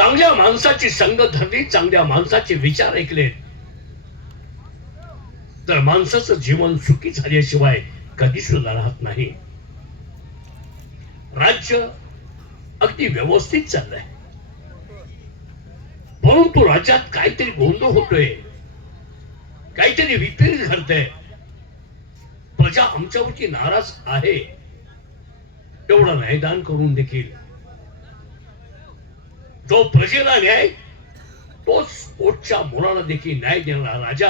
चांगल्या माणसाची संगत धरली, चांगल्या माणसाचे विचार ऐकले, तर माणसाचं जीवन सुखी झाल्याशिवाय कधी सुद्धा राहत नाही. राज्य अगदी व्यवस्थित चाललंय, परंतु राज्यात काहीतरी गोंधळ होतोय, काहीतरी विपरीत घडतंय. प्रजा आमच्यावरती नाराज आहे, तेवढा न्यायदान करून देखील जो प्रजेला न्याय, तोच पोटच्या मुलाला देखील न्याय देणारा राजा.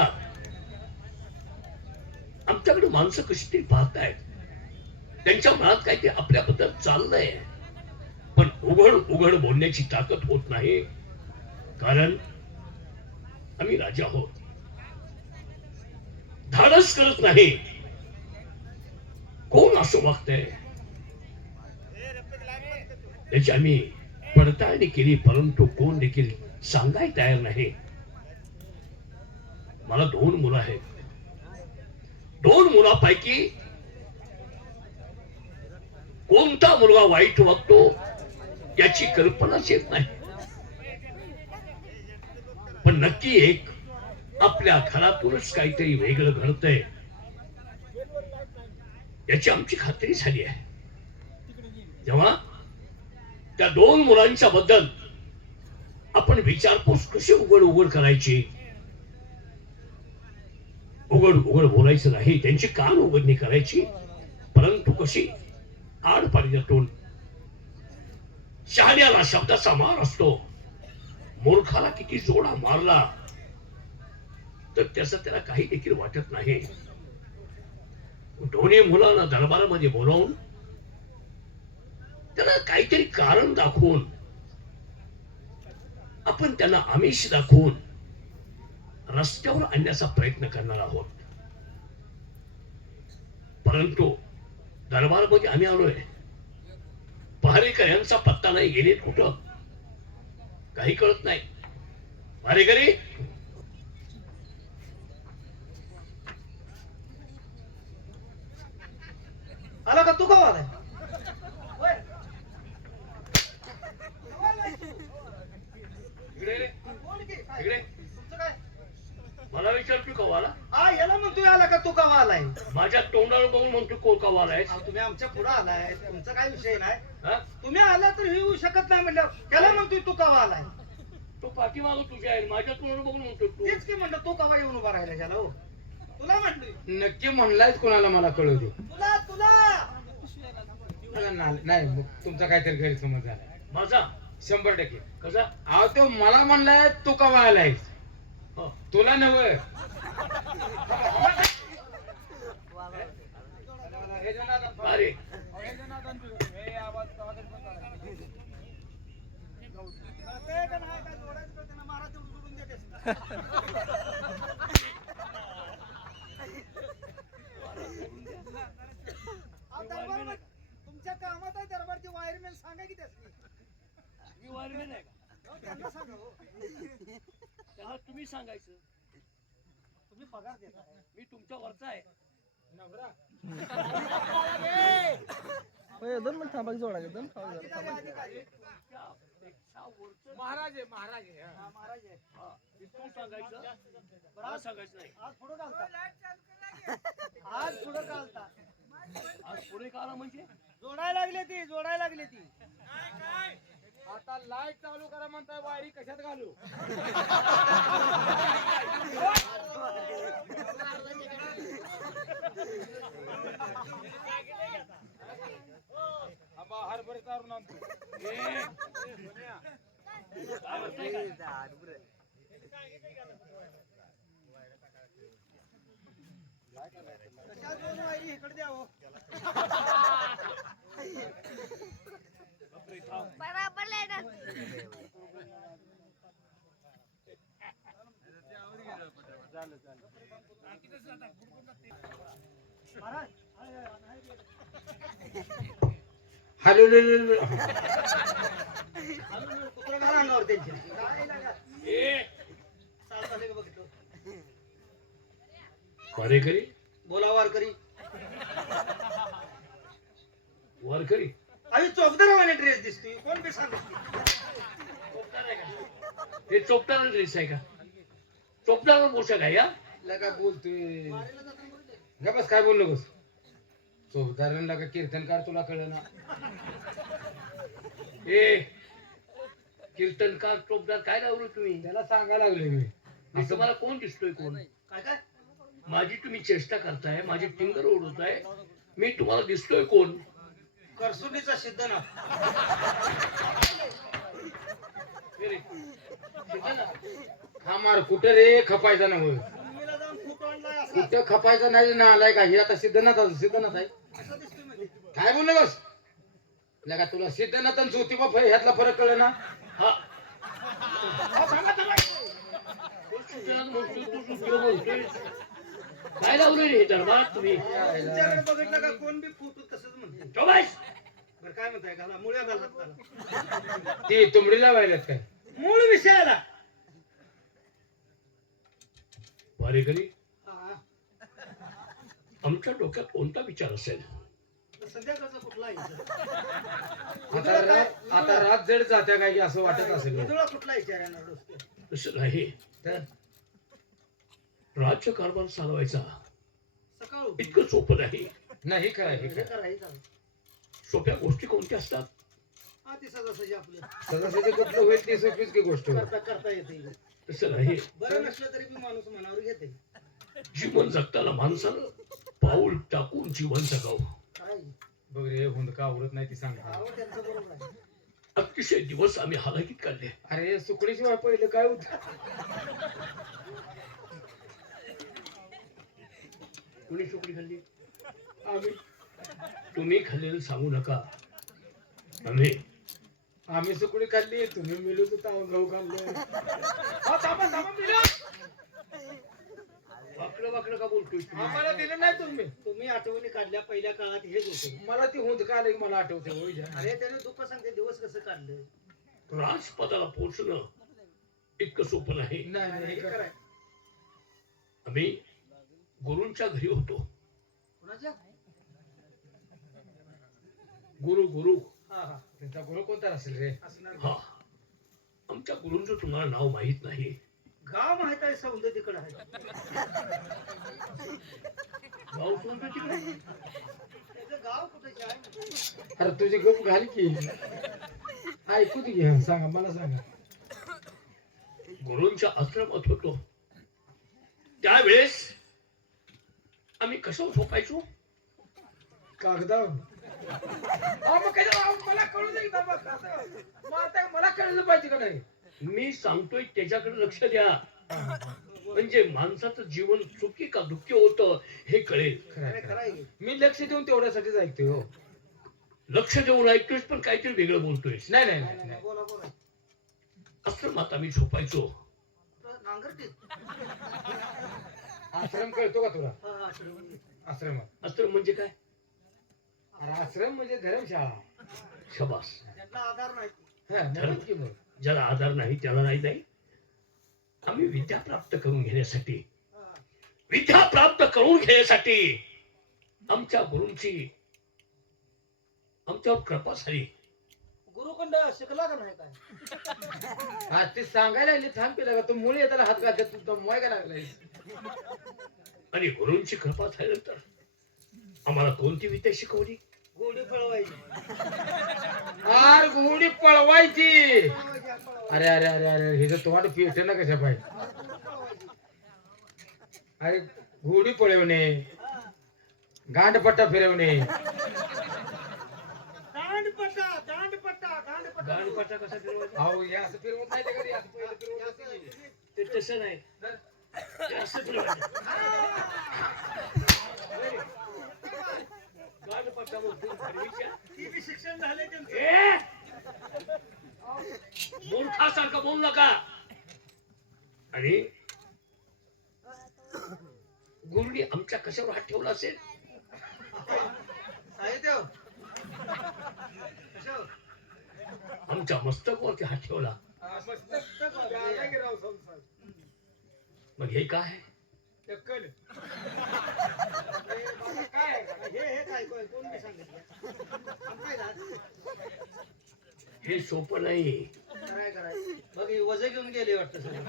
आमच्याकडे माणसं कशी तरी पाहतायत, त्यांच्या मनात काहीतरी आपल्याबद्दल चाललंय, पण उघड उघड बोलण्याची ताकद होत नाही, कारण आम्ही राजा आहोत. धाडस करत नाही. कोण असं वागतंय त्याची आम्ही पडताळणी केली, परंतु कोण देखील सांगायला तयार नाही. मला 2 मुलं आहेत. 2 मुलापैकी कोणता मुलगा वाईट वागतो त्याची कल्पनाच येत नाही, पण नक्की एक आपल्या घरातूनच काहीतरी वेगळं घडतंय याची आमची खात्री झाली आहे. जेव्हा त्या 2 मुलांच्या बद्दल आपण विचारपूस कशी उघड उघड करायची, उघड उघड बोलायचं नाही, त्यांची कान उघडणी करायची, परंतु कशी आडपाडीतून. शहाण्याला शब्दाचा मार असतो, मूर्खाला किती जोडा मारला तर त्याचं त्याला काही देखील वाटत नाही. दोन्ही मुलांना दरबारामध्ये बोलावून त्याला काहीतरी कारण दाखवून, आपण त्यांना आमिष दाखवून रस्त्यावर आणण्याचा प्रयत्न करणार आहोत. परंतु दरबारामध्ये आम्ही आलोय, पहारेकर यांचा पत्ता नाही, गेलेत कुठं काही कळत नाही. पहारेकरी, आला का तू का आलाय? इकडे मला विचारतो का वाला? हा, याला म्हणतोय आला का तू का आलाय? माझ्या तोंडाला बघून म्हणतो कोण का वाला आहे? तुम्ही आमच्या पुढे आलाय, तुमचा काय विषय नाही. हा? तुम्ही आला तर येऊ शकत नाही म्हणल्यावर त्याला म्हणतोय तू का आलाय? तो पाठीमागं तुझ्या आहे, माझ्या तोंडाला बघून म्हणतो तू. तेच की म्हणलं तू कवा येऊन उभा राहिला त्याला. हो, तुला म्हटली नक्की म्हणलायच कोणाला मला कळू दे. तुला तुला नाही मग तुमचा काहीतरी गैरसमज झाला माझा 100%. कसा? अहो तो मला म्हणलाय तू का आलाय, हो. तुला नव. अरे तुमच्या कामात आहे दरबारची वायरमॅन सांगा की त्याची. मी वायरमॅन आहे का? त्यांना सांगा. हो, त्याला तुम्ही सांगायचं, तुम्ही पगार देता. मी तुमच्या वरचा आहे. दोन मिनिट थांबा, जोडायचं दोन अधिकारी त्यापेक्षा वरचं महाराज आहे, महाराज आहे. हा, महाराज आहे. हा, ते तू सांगायचं, मला सांगायचं नाही. आज पुढं घालता. आज पुढं घालता. आज पुढे का आला म्हणजे? जोडायला लागली ती. आता लाईट चालू करा म्हणताय, वायरी कशात घालू? हरभरे चारून आणतो. कशा दोन वायरी इकडे द्या. हो, बराबर लेना. महाराज हॅलो कुत्रा घाला अंगावर त्यांच्या. काय लागा? चालतं का बघतो. वारेकरी, बोला वारकरी. वारकरी आम्ही चौकदारावाने ड्रेस दिसतोय, कोण बी सांगत. चोपटा नाही का? हे चोपटाला ड्रेस आहे का? चोपटाला पोशाख आहे या लगा बोलतोय वारीला जाताना बघितलंय? ग बस काय बोल नकोस चोपदारण लगा कीर्तनकार तुला कळलं ना ए कीर्तनकार चोपदार काय लावलं तुम्ही? त्याला सांगायला लागलोय मी मी तुम्हाला कोण दिसतोय कोण? काय काय? माझी तुम्ही चेष्टा करताय, माझी टिंगर ओढवताय, मी तुम्हाला दिसतोय कोण? करसुलीचा सिद्ध ना. हे रे, शिका ना. हा मार कुठं रे खपायचा ना होय मम्मीला जाऊन फुट आणलाय असा. कुठं खपायचा नाही ना आलाय का हे आता सिद्धनाथ आहे असा दिसतोय म्हणजे. काय बोल बस लगा तुला सिद्धनाथ आणि ज्योतिबा ह्यातला फरक कळलं ना हा बोलतोय. काय लावलं रे दरबारात तुम्ही? तुमच्याकडे बघितलं का कोण बी फुटू तसंच म्हणते. ठोबास. बरं काय म्हणताय घाला मुळ्या घालतात त्याला. ती तुंबडीला व्हायलात काय मूळ विषयाला. वारेकरी हा. आमच्या डोक्यात कोणता विचार असेल? तर संध्याकाळचा कुठला आहे? आता रात जड जात्या काय की असं वाटत असेल विदुळा कुठला विचार येणार डोसक्यात? तसं नाही. तर राज्य कारभार चालवायचा सकाळ उठून. इतकं सोपं नाही. नाही काय हे हे काय करा, हे करा. सोप्या गोष्टी कोणत्या असतात? हा ती सजासजी आपलं सदासजी कुठलं होईल ती सोपीच की गोष्ट होईल. करता येते. तसं नाही. बरं नसलं तरी मी माणूस मनावर घेते. जीवन जगताना माणसानं पाऊल टाकून जीवन जगावं. काय बघ रे हुंदका आवडत नाही ती सांगता आवड त्यांचं बरोबर आहे. अतिशय दिवस आम्ही हालाकीत काढले. अरे सुकडीशिवाय पहिलं काय होत कुणी सुकडी खाल्ली? आम्ही तुम्ही खाल्लेलं सांगू नका. आम्ही सुकडी खाल्ली तुम्ही मिळू तर गहू खाल्लं वाकडं वाकडं का बोलतोय तुम्ही? आम्हाला दिलं नाही तुम्ही तुम्ही आठवणी काढल्या पहिल्या काळात हेच होते. मला ती हुंदका आली की मला आठवते होय जा. अरे त्याने दुःख सांगते दिवस कसं काढलं. राजपदाला पोहोचणं इतकं सोपं नाही. नाही नाही हे हे काय. कराय. आम्ही गुरूंच्या घरी होतो. कुणाच्या? गुरु हा हा त्यांचा गुरु कोणता असेल रे असणार. हा आमच्या गुरूंचं तुम्हाला नाव माहित नाही. गाव माहित आहे सौंदर्य आहे. गाव कोणतं तिकडे? त्याचं गाव कुठे आहे? अरे तुझी गप घाल की ऐकू दे घे सांगा मला सांगा गुरूंच्या आश्रमात होतो. त्यावेळेस आम्ही कसं झोपायचो? कागदावर मला कळू दे मला कळलं पाहिजे का नाही मी सांगतोय त्याच्याकडे लक्ष द्या. म्हणजे माणसाचं जीवन सुखी का दुःखी होतं हे कळेल. खरं खरं आहे. मी लक्ष देऊन तेवढ्यासाठीच ऐकतोय हो लक्ष देऊन ऐकतोयस पण काहीतरी वेगळं बोलतोयस. नाही नाही नाही, नाही नाही, बोला बोला. आश्रमात आम्ही झोपायचो. नांगरते. आश्रम कळतो का तुला हा हा श्रीमंत. आश्रमात आश्रम म्हणजे काय? अरे आश्रम म्हणजे धर्मशाळा शबास. त्यांना आधार नाही. हा म्हणून की मग ज्याला आधार नाही त्याला नाही. आम्ही विद्या प्राप्त करून घेण्यासाठी हा. विद्या प्राप्त करून घेण्यासाठी आमच्या गुरूंची आमच्यावर कृपा झाली. गुरुकुंड शिकला का नाही काय? हा ते सांगायला लागली थांब केलं का तू मुळे येताना हात घालते तू दमवाय का लागलाय आणि गुरूंची कृपा झाल्यानंतर आम्हाला कोणती विद्या शिकवली? गोडी पळवायची. आर घोडी पळवायची पळवायची. अरे अरे अरे अरे हे तर तोंड पेट ना कशा पाहिजे अरे घोडी पळवणे गांडपट्टा फिरवणे दांडपट्टा. गाणपटा कसा फिरवायचा? अहो हे असं फिरवत नाही ते कधी असं पहिलं फिरवत नाही. ते तसं नाही. ते असं फिरवायचं. गाणपटा म्हणतो फिरवायच्या. ती बी शिक्षण झाले त्यांचं. ए! मूर्खासारखं बोलू नका. आणि गुरुनी आमच्या कशावर हात ठेवला असेल? साहित्य. कशावर? आमच्या मस्तकावरती हात ठेवला. मग हे काय? टक्कल. हे काय कोण बी सांगितलं. काय झालं? हे सोपं नाही. काय करायचं? ओझं घेऊन गेले वाटतं सगळं.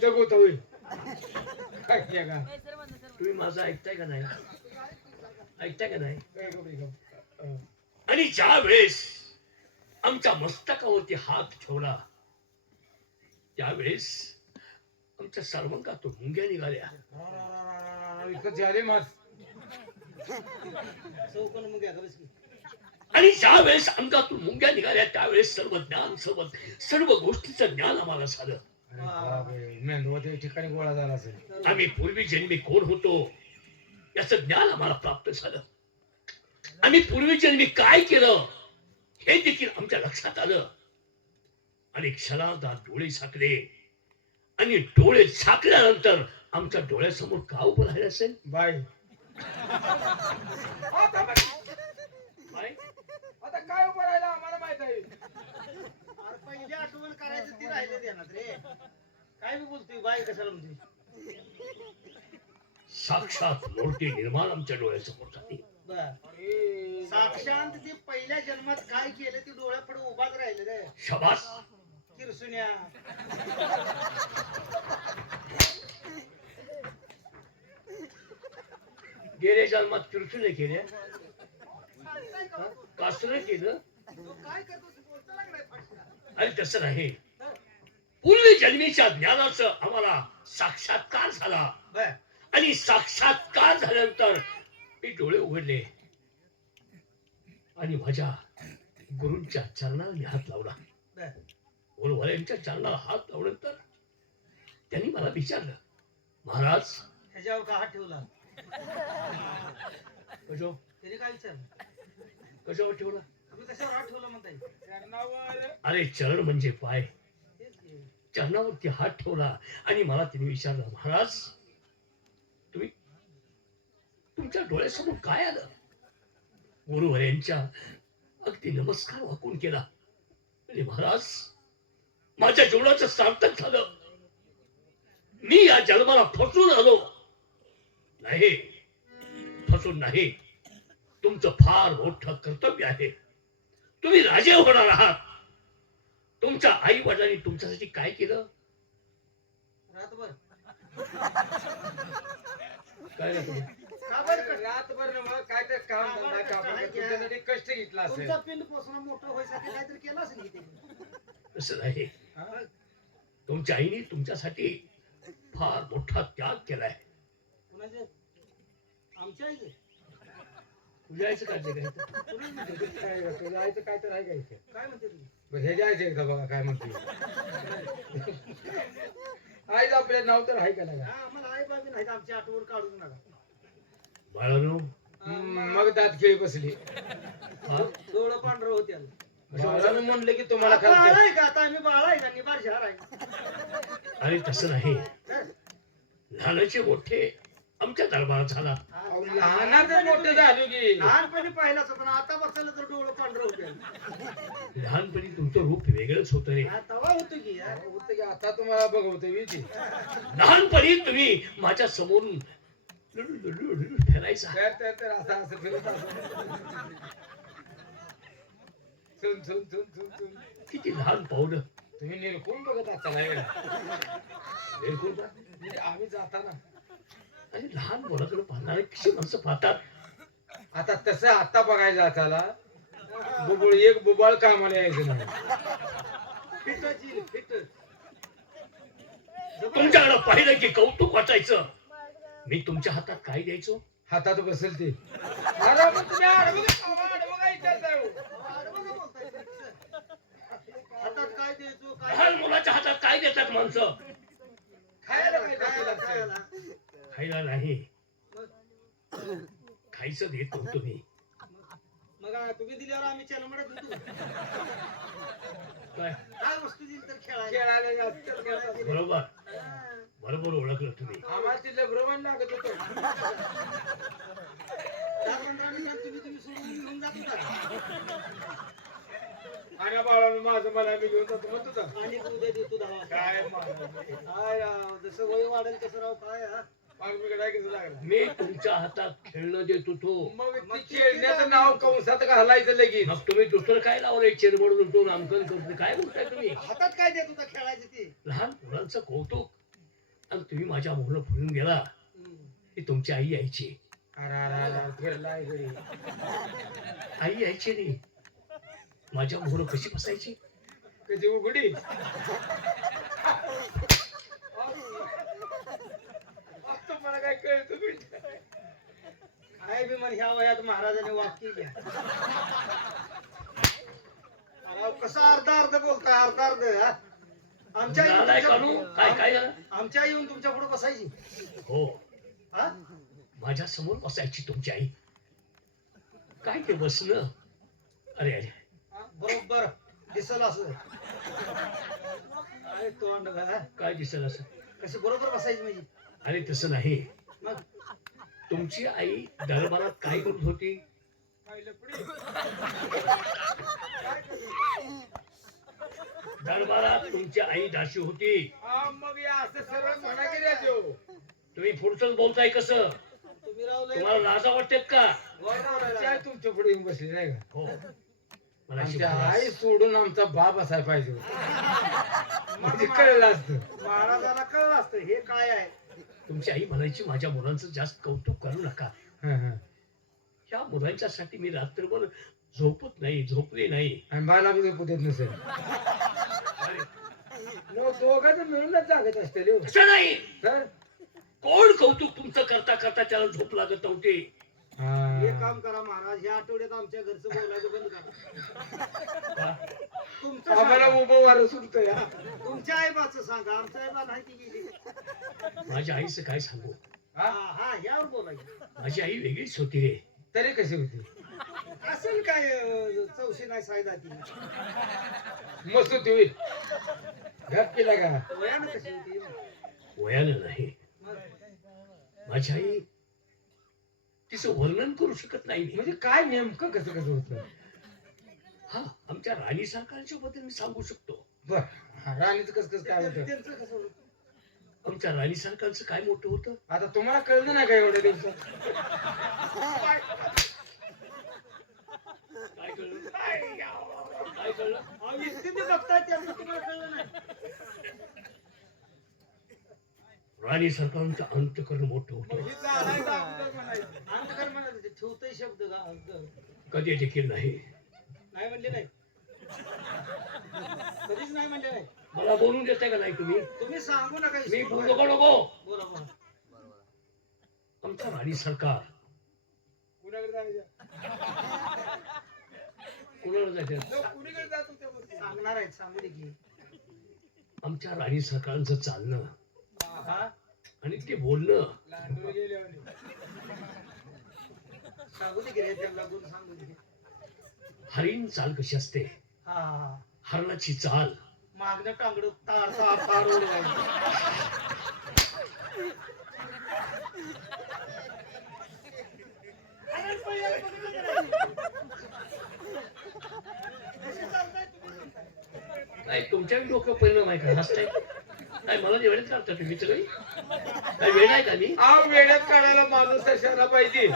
जग होता होईल काय केलं का? तुम्ही माझं ऐकताय का नाही? ऐकताय का नाही? आणि ज्या वेळेस आमच्या मस्तकावरती हात ठेवला त्यावेळेस आमच्या सर्वांगातून मुंग्या निघाल्या. विकत झाले मास चौकोन मग घ्या, बस की. आणि ज्या वेळेस अंगातून मुंग्या निघाल्या त्यावेळेस सर्व ज्ञान सर्व गोष्टीचं ज्ञान आम्हाला झालं. मेंदू त्या ठिकाणी गोळा झाला असेल. आम्ही पूर्वी जन्मी कोण होतो याचं ज्ञान आम्हाला प्राप्त झालं. आम्ही पूर्वी जन्मी काय केलं हे देखील आमच्या लक्षात आलं. आणि क्षणार्धात डोळे झाकले आणि डोळे झाकल्यानंतर आमच्या डोळ्यासमोर का उभं राहिलं असेल? बाय काय? आता काय उभं राहिला आम्हाला माहित आहे. अरे पहिली आठवण करायचं ती राहिले ध्यानात रे. काय मी बोलतोय बाई कशाला म्हणते. साक्षात मूर्ती निर्माण आमच्या डोळ्यासमोर झाली. बर अरे साक्षांत ते पहिल्या जन्मात काय केलं ते डोळ्यापुढे उभाच राहिले रे. शबास. किरसुन्या. गेल्या जन्मात किरसुने केल्या, कासर केलं. काय करतो बोलता लागलाय फाटका. आणि तसं नाही. पूर्वी जन्मीच्या ज्ञानाचं आम्हाला साक्षात्कार झाला. बर आणि साक्षात्कार झाल्यानंतर मी डोळे उघडले आणि माझ्या गुरूंच्या चरणाला मी हात लावला. बर गुरुवाऱ्यांच्या चरणाला हात लावल्यानंतर त्यांनी मला विचारलं, महाराज ह्याच्यावर का हात ठेवला. कशो त्याने काय विचारलं. कशावर ठेवला? तुम्ही कशावर हात ठेवला म्हणताय. चरणावर अरे चरण म्हणजे पाय. तेच की. चरणावरती हात ठेवला आणि मला तिने विचारलं, महाराज तुम्ही तुमच्या डोळ्यासमोर काय आलं? गुरुवाऱ्यांच्या अगदी नमस्कार वाकून केला आणि महाराज माझ्या जीवनाचं सार्थक झालं. मी या जन्माला फसून आलो नाही. फसून नाही. तुमचं फार मोठं कर्तव्य आहे. तुम्ही राजे होणार आहात. तुमच्या आई वडिलांनी तुमच्यासाठी काय केलं? रातभर काय नाही तुम्ही? का बरं करता? रातभर मग काय तर काम धंदा कामाला तुमच्यासाठी कष्ट घेतला असेल. तुमचा पिंड पोसणं मोठं व्हायसाठी काहीतरी केलं असेल की ते. तसं नाही. हा? तुमच्या आईने तुमच्यासाठी फार मोठा त्याग केलाय. कुणाचे. आमच्या आईचे. तुझ्या आईचं काय ते काय? कुणाच म्हणते. काय ग, तुझ्या आईचं काय तर आहे का इथे? काय म्हणते तुम्ही. बरं, हे जायचं एकदा बघा काय म्हणते. आईचं आपल्या नाव तर आहे का ना? हा आम्हाला आई बाबी नाही आमची आठवण काढून नका. बाळानो मग दात खेळी बसली. हा? डोळं पांढरं होते. बाळानं म्हणलं की तुम्हाला बाळ खालते. आहे का आता आम्ही बाळ आहे का निबार शहर आहे. अरे तसं नाही. लहानाचे मोठे आमच्या दरबारात झाला. अहो, लहानाचं मोठं झालो की. लहानपणी पाहिलाच पण आता बघायला तर डोळं पांढरं होते. लहानपणी तुमचं रूप वेगळंच होतं रे. तवा होतो की यार. होतं की आता तुम्हाला बघवते विधी. लहानपणी तुम्ही माझ्या समोरून फिरायचा. तर असं असं फिरत असं. चुन चुन चुन चुन चुन. किती लहान पावलं. तुम्ही निरखून बघत असाल आहे का? बिलकुल ना. म्हणजे आम्ही जाताना आणि लहान मुलाकडे पाहणारे कशी माणसं पाहतात. आता तसं आता बघायचं असाला बुबुळ एक बुबाळ कामाला यायचं नाही. फिटच येईल फिट. तुमच्याकडे पाहिलं की कौतुक वाटायचं. मी तुमच्या हातात काय द्यायचो? हातात बसेल ते. अरे मग तुम्ही आडवं काय विचारताय हो? हातात काय द्यायचो काय लहान मुलाच्या हातात काय देतात माणसं? खायला काय खायला टाकलं खायला. असेल? खायला नाही. खायचं देत नव्हतो मी. मग तुम्ही दिल्यावर आम्ही चलमडत होतो. काय काय वस्तू दिली तर खेळायला. खेळायला जास्त खेळायला. बरोबर बरोबर ओळखलं तुम्ही. आम्हाला तिथलं भ्रमण लागत होतं. 10-15 मिनिटात तुम्ही सोडून घेऊन जात होता. आणि बाळानं माझं मला मी घेऊन जातो म्हणत होता. आणि उद्या देतो 10 वाजता. काय मानव. काय राव जसं वय वाढेल तसं राव काय हा. मग बिघडाय कसं लागला? मी तुमच्या हातात खेळणं देत होतो. मग ती खेळण्याचं नाव कंसात घालायचं लगेच. मग तुम्ही दुसरं काय लावलंय? चिरमड होतो, नामकरण करतो, काय बोलताय तुम्ही? हातात काय देत होता खेळायचं ते? लहान मुलांचं कौतुक आणि तुम्ही माझ्या मुलं फुलून गेला. ही तुमची आई यायची. अरे अरे अरे फिरलाय घरी. आई यायची नाही. माझ्या मुलं कशी बसायची? कधी उघडी मला काय कळतं बेटा? काय बी म्हण ह्या वयात महाराजांनी वाक्य घ्या. अरे कसं अर्धा अर्ध बोलता, अर्धा अर्ध हा? आमच्या आई नालाय तुमच्या- कानू, काय काय झालं? आमच्या आई येऊन तुमच्या पुढे बसायची हो, हा? माझ्या समोर बसायची तुमची आई. काय ते बसणं? अरे अरे, हा? बरोबर दिसल असं. अरे तोंड बघा. काय दिसत असं? कशी बरोबर बसायची म्हणजे? अरे तसं नाही. मग तुमची आई दरबारात काय करत होती? दरबारात तुमची आई दाशी होती. हा, मग या असं सरळ म्हणा की रे देव. तुम्ही पुढचं बोलताय कसं? तुम्ही रावलंय तुम्हाला लाजा वाटतात का? आमची आई तुमच्या पुढे येऊन बसली नाही का? हो, मला आमच्या शिकवा. आई सोडून आमचा बाप असायला पाहिजे होता. म्हणजे कळलं असतं. महाराजाला कळलं असतं हे काय आहे. तुमची आई म्हणायची माझ्या मुलांचं जास्त कौतुक करू नका. हं, हं. या मुलांच्यासाठी मी रात्रभर झोपत नाही, झोपले नाही. आणि मला बी झोपू देत नसेल. अरे, मग दोघांचं मिळूनच जागत असते रे. तसं नाही. तर कोण कौतुक तुमचं करता करता त्याला झोप लागत नव्हती. हे हा. काम करा महाराज, या आठवड्यात आमच्या घरचं बोलायचं बंद करा. हा? तुमचं आम्हाला सांगा. उभं वारं सुटतं या. तुमच्या आईबाचं सांगा, आमच्या आईबा नाही ती गेली. माझ्या आईचं काय सांगू? हा हा यावर बोलायचं. माझी आई वेगळीच होती रे. तरी कशी होती? असेल काय चौशी नाही सायदा ती मस्त होती होय. घात केला का? वयानं कशी होती? वयानं नाही. मग माझी आई तिचं वर्णन करू शकत नाही मी. म्हणजे काय नेमकं कसं कसं होतं? हा, आमच्या राणी सरकारच्या बद्दल मी सांगू शकतो. बर, राणीचं कसं कसं काय होतं? त्यांचं कसं होतं? आमच्या राणी सरकारचं काय मोठं होतं? आता तुम्हाला कळलं ना का एवढ्या दिवसात? काय कळलं? काय कळलं? अहो, इतके बी बघताय त्याचं तुम्हाला कळलं नाही. राणी सरकारचं अंतकरण मोठं मग होतं. हिचं आणायचं अगोदर म्हणायचं. अंतकर म्हणाले ठेवतोय शब्द कधी देखील नाही. नाही म्हणले नाही, कधीच नाही म्हणले नाही. मला बोलून देताय का नाही तुम्ही? तुम्ही सांगू नका. मी बोलू नको नको. बोला बोला. आमच्या राणी सरकार कुणाकडे जायचं? कोणाला जायचं? लोक कुणीकडे जात होते मग? सांगणार आहेत, सांगू दे की. आमच्या राणी सरकारांचं चालणं हा आणि ते बोलणं लांडून गेल्यावानी. सांगू दे की रे, त्यांना गुण सांगू दे की. हरिण चाल कशी असते? हा हा हा. हरणाची चाल मागणं टांगड तार तार तार उडवायचं. काय तुमच्या डोक्यावर परिणाम आहे का? हसताय काय? मला वेळेत काढता तुम्ही सगळी? काय वेळ आहे का मी? आव वेड्यात काढायला माणूस तशाला पाहिजे.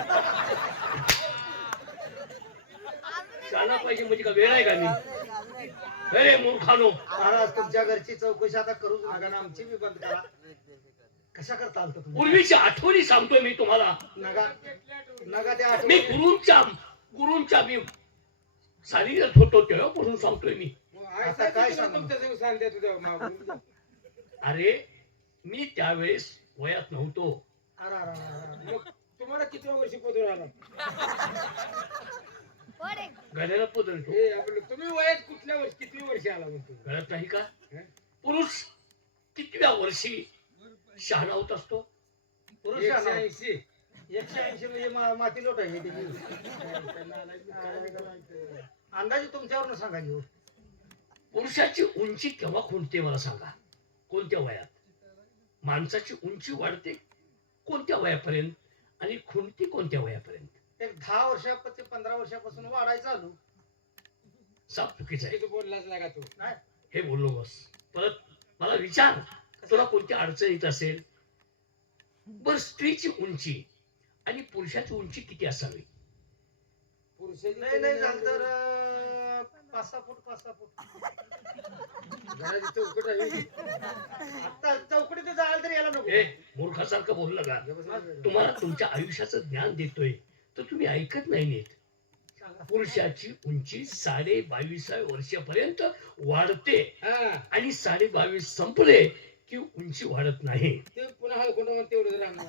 शाळा पाहिजे म्हणजे का वेळ आहे का मी? अरे मूर्खानो, महाराज तुमच्या घरची चौकशी आता करूच नका ना, आमची बी बंद करा. कशा करता आलता तुम्ही? पूर्वीच्या आठवणी सांगतोय मी तुम्हाला. नगा नगा त्या मी आठवणी. गुरूंच्या मी सानिध्यात होतो तेव्हापासून सांगतोय मी. आता काय सांगू? तुमच्या संग सांगते तुझ्या मागून. अरे मी त्यावेळेस वयात नव्हतो. अरे अरे अरे अरे. मग तुम्हाला किती वर्षी पदर आला? गळ्याला पदरतो. हे आपलं तुम्ही वयात कुठल्या वर्षी किती वर्षी आला म्हणतो? कळत नाही का? हं? पुरुष कितव्या वर्षी शहाणा होत असतो? पुरुष 180. 180 म्हणजे माती लोट आहे त्याची. अंदाजे तुमच्यावर सांगा घेऊ. पुरुषाची उंची केव्हा खुंटते मला सांगा? कोणत्या वयात? माणसाची उंची वाढते कोणत्या वयापर्यंत आणि खुंटते कोणत्या वयापर्यंत? एक 10 वर्षापासून 15 वर्षापासून वाढायचं चालू. साप चुकीचं आहे. किती बोललाच लागा तू. नाही हे बोललो बस. परत मला विचार, तुला कोणती अडचण येत असेल बर स्त्रीची उंची आणि पुरुषाची उंची किती असावी? पुरुषाची नाही नाही झालं तर 5-6 फूट 5-6 फूट घराची चौकट आहे. आता चौकडी ते जायला तर यायला नको. ए मूर्खासारखं बोललं का? तुम्हाला तुमच्या आयुष्याचं ज्ञान देतोय तर तुम्ही ऐकत नाही नीट. सांगा. पुरुषाची उंची 22.5 वर्षापर्यंत वाढते हा, आणि 22.5 संपले की उंची वाढत नाही. ते पुन्हा हलकोंड म्हणून तेवढं राहणार.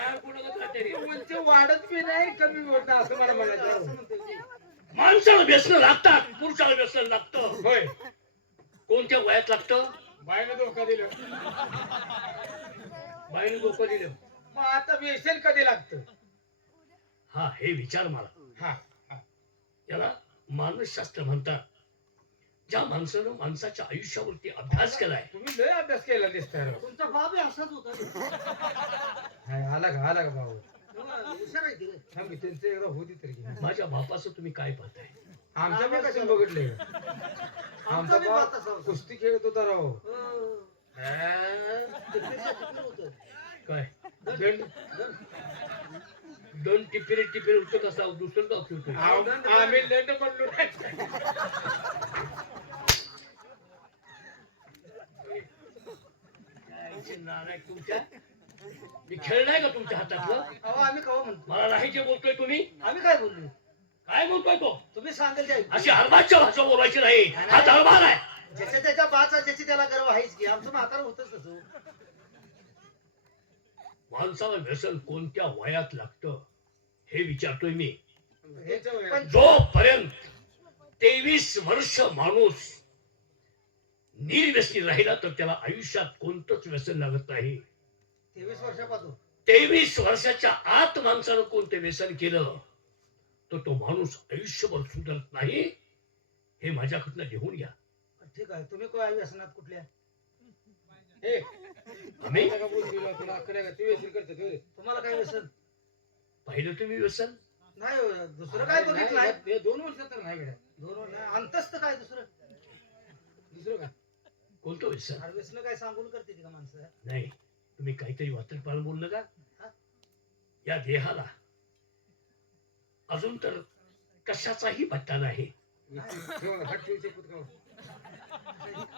उंची वाढत बी नाही कमी होत नाही असं मला म्हणायचं असं आहे. म्हणतोय की. माणसाला व्यसन लागतात, पुरुषाला व्यसन लागतं. होय, कोणत्या वयात लागतं? बाईनं धोका दिलं. बाईने डोकं दिलं. मग आता व्यसन कधी लागतं? हा हे विचार मला. हा, याला मानसशास्त्र म्हणतात. ज्या माणसानं माणसाच्या आयुष्यावरती अभ्यास केलाय तुम्ही लय अभ्यास केला दिसतोय राव. तुमचा बाप असाच होता हाय, आला का भाऊ? हुशार आहे की रे. थांब, त्यांचं एकदा होती तरी की. माझ्या बापाचं तुम्ही काय पाहताय? आमच्या बी कसं बघितलंय? आमचा बी बाप बाप असा होता. कुस्ती खेळत होता राव. हो. टिकलं होतं. काय दंड. दोन टिपेरे टिपेरे उठत असा दुसरं दाखवतोय. आम्ही दंड म्हणलो नाही. नालायक तुमच्या. मी खेळ नाही का तुमच्या हातातलं? अहो आम्ही कवा म्हणतो. मला नाही जे बोलतोय तुम्ही. आम्ही काय बोललो? काय बोलतोय तो? तुम्ही सांगाल ते ऐकू. अशी हरभातच्या भाषा बोलायची नाही. हा दरबार आहे. ज्याच्या त्याच्या बाचा ज्याची त्याला गर्व आहेच की. आमचं म्हातारं होतच तसं. माणसाला व्यसन कोणत्या वयात लागतं हे विचारतोय मी. पण जोपर्यंत 23 वर्ष माणूस निर्व्यसनी राहिला तर त्याला आयुष्यात कोणतंच व्यसन लागत नाही. 23 वर्षापासून 23 वर्षाच्या आत माणसानं कोणतं व्यसन केलं तर तो माणूस आयुष्यभर सुधरत नाही. हे माझ्याकडनं लिहून घ्या. ठीक आहे. तुम्ही काय व्यसनात कुठल्या? ए, आम्ही नका बोलू तुला, तुला अक्कल आहे का? ते व्यसन करतात होय. तुम्हाला काय व्यसन? पाहिलं तुम्ही व्यसन. नाही हो, दुसरं काय बघितलं नाही, आहे? हे 2 वर्ष तर नाही गड्या. अंतस्त काय दुसरं? दुसरं काय? कोणतं व्यसन? अरे व्यसन काय सांगून करते ती का माणसं? नाही तुम्ही काहीतरी वात्रपान बोललं का? या देहाला अजून तर कशाचाही भट्टा नाही. ठेव, हात ठेवू शकत का?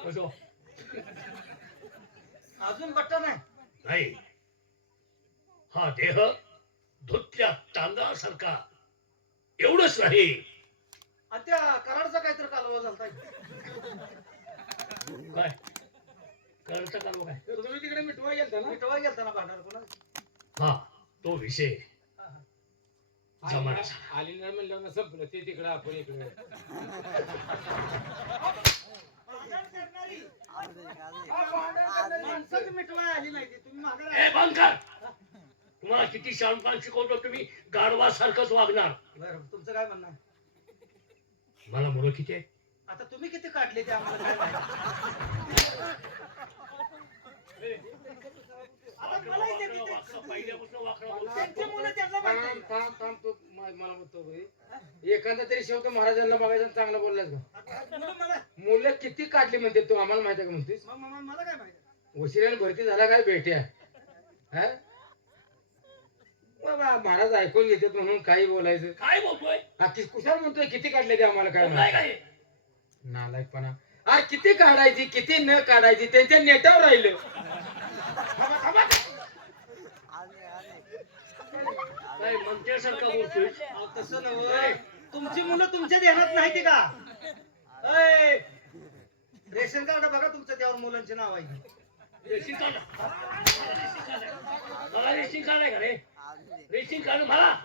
कसं? अजून बट्टा नाही. नाही. हा देह धुतल्या तांदळासारखा एवढंच नाही. आणि त्या कराडचा काहीतरी कालवा झालता. काय करता का लोक काय? तर तुम्ही तिकडे मिठवा गेलता ना? मिटवा गेलता ना भांडार कोणा? हा तो विषय जमाना. आली नाही म्हणलं ना, संपलं. ते तिकडे आपण इकडे. माणसाची मिटवा आली नाही ती. तुम्ही मागे ए बंद कर. तुम्हाला किती शांतपण शिकवतो तुम्ही गाढवासारखंच वागणार. बरं तुमचं काय म्हणणं आहे? मला मुलं किती आहे? आता तुम्ही किती काढले ते आम्हाला काय माहिती. आता मला इथे किती- पहिल्यापासून वाकडं त्यांची मुलं त्यांना माहिती आहे. थांब, तो मला म्हणतो भाई, एखादा तरी शेवट महाराजांना बघायचं आणि चांगलं बोललास का? आता मुलं मला मुलं किती काढली म्हणते तू, आम्हाला माहिती आहे का म्हणतेस? मला काय माहिती. वशिल्याने भरती झाला काय भेट्या? हा? बाबा, महाराज ऐकून घेतात म्हणून काही बोलायचं. काय बोलतोय? कुशाल म्हणतोय किती काढले ते आम्हाला काय बोललाय माहिती? काय? नालायकपणा. अरे किती काढायची किती न काढायची त्यांच्या नेटावर राहिलं. काय मंत्र्यासारखं बोलतोय? अहो, तसं नव्हं. तुमची मुलं तुमच्या ध्यानात नाही ती का? ऐ, रेशन कार्ड बघा तुमचं, त्यावर मुलांची नाव आहे. रेशन कार्ड मला रेशन कार्ड आहे का रे? रेशन कार्ड मला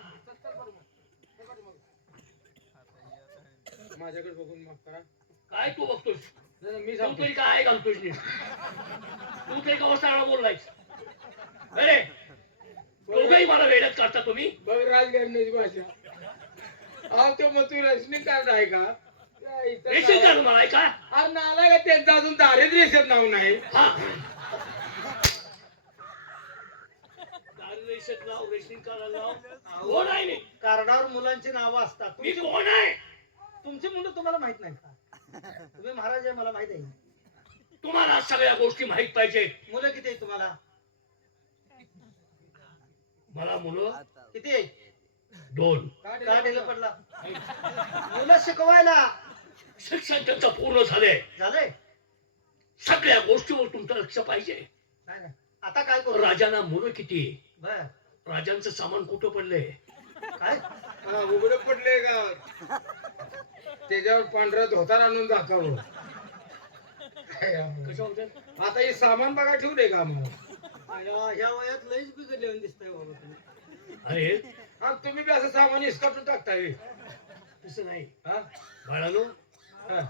माझ्याकडे बघून माफ करा. काय तू बघतोस? नाही, मी तू सांगतो. तरी काय घालतोस नीट? तू तरी का चांगला बोललायस? अरे दोघंही मला वेड्यात काढता तुम्ही. बघ राजकारणाची भाषा. अहो तो मग तू रेशनिंग कार्ड आहे का? त्या इथं रेशन कार्ड मला आहे का? अरे नाला का त्यांचं अजून दारिद्र्यच नाव नाही. हा रेशन नाव रेशन कार्ड नाव कोण आहे मी? कार्डावर मुलांची नावं असतात. मी तुमची कोण आहे? तुमची मुलं तुम्हाला माहित नाही का? तुम्ही महाराज आहे मला माहित आहे. तुम्हाला सगळ्या गोष्टी माहित पाहिजेत. मुलं किती आहेत तुम्हाला? मला मुलं किती आहेत? 2. का ढिला पडला? मुलं शिकवायला शिक्षण त्यांचं पूर्ण झालंय. झालंय? सगळ्या गोष्टीवर तुमचं लक्ष पाहिजे. नाही नाही. आता काय करू? राजांना मुलं किती? बर राजांचं सामान कुठं पडलंय? काय? उघड पडले का त्याच्यावर पांढरा धोतार आणून दाखव. कसं होतं? आता हे सामान बघा ठेवले का आम्हाला? ह्या वयात लईच बिघडले दिसतंय बाबा तुम्ही. अरे आणि तुम्ही बी असं सामान इसकाटून टाकताय. तसं नाही हा? बाळानो. हा.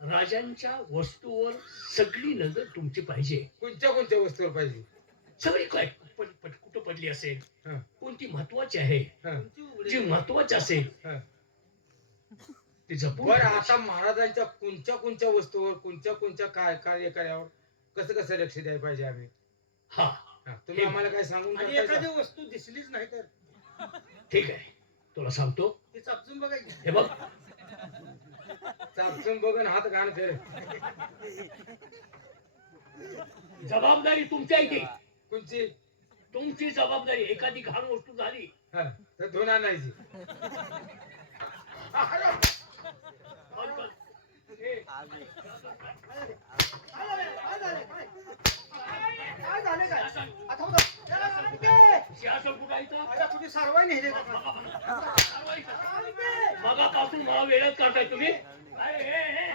राजांच्या वस्तूवर सगळी नजर तुमची पाहिजे. कोणत्या कोणत्या वस्तूवर पाहिजे? सगळी काय कुठं पडली असेल, हा. कोणती महत्वाची आहे, हा. जी महत्वाची असेल हा. ती जपून बरं ठेवायची. आता महाराजांच्या कोणत्या कोणत्या वस्तूवर कोणत्या कोणत्या कार्यावर कसं कसं लक्ष द्यायला पाहिजे आम्ही? हा हा, तुम्ही आम्हाला काय सांगून आणि करताय एखादी का? वस्तू दिसलीच नाही तर ठीक आहे, तुला सांगतो. ती चापसून बघायची. हे बघ, चापसून बघून हात घाण कर. जबाबदारी तुमची आहे ती. कोणची? तुमची जबाबदारी. एखादी घाण वस्तू झाली हा, तर धुवून आणायची. बंद कर. हे, काय झालं काय? आता बघा. सिंहासन कुठं आहे इथं? आता तुम्ही सर्वाय नेले का? मगापासून मला वेळच काढताय तुम्ही. काय हे?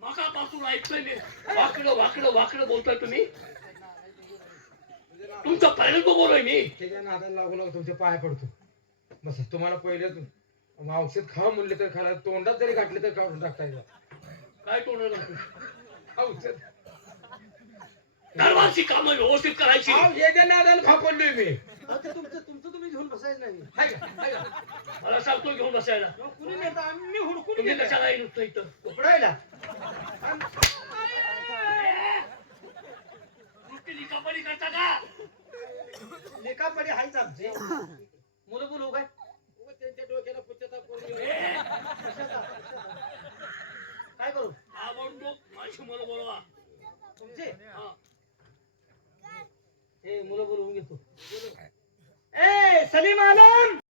मगापासून ऐकतोय मी. वाकडं वाकडं वाकडं बोलतोय तुम्ही. तुमचा पहिल्यांदा बोलोय मी. त्याच्या नादाला लागू लागू तुमचे पाय पडतो. बस तुम्हाला पहिलं औषध खावा म्हणले तर खाला, तोंडात जरी घातले तर काढून टाकायचं काय तोंड औषध. दरबारची कामं व्यवस्थित करायची. अहो, याच्या नादाला फापडलोय मी. तुमचं तुमचं तुम्ही घेऊन बसायचं नाही. हाय का? हाय का? मला सांगतो घेऊन बसायला. मग कुणी नेता? आम्ही हुडकून तुम्ही नेलं. कशाला येईल नुसतं इथं? उपडायला. नुसती लिखापडी करता का? लेखापडी हायच आमचे. मुलं बोलू काय? त्यांच्या डोक्याला पुच्छता करून हे, कशाचा? काय करू? आवडतो माझी मुलं बोलवा. तुमचे? हा. हे मुलं बोलवून घेतो. ए सलीम आलम.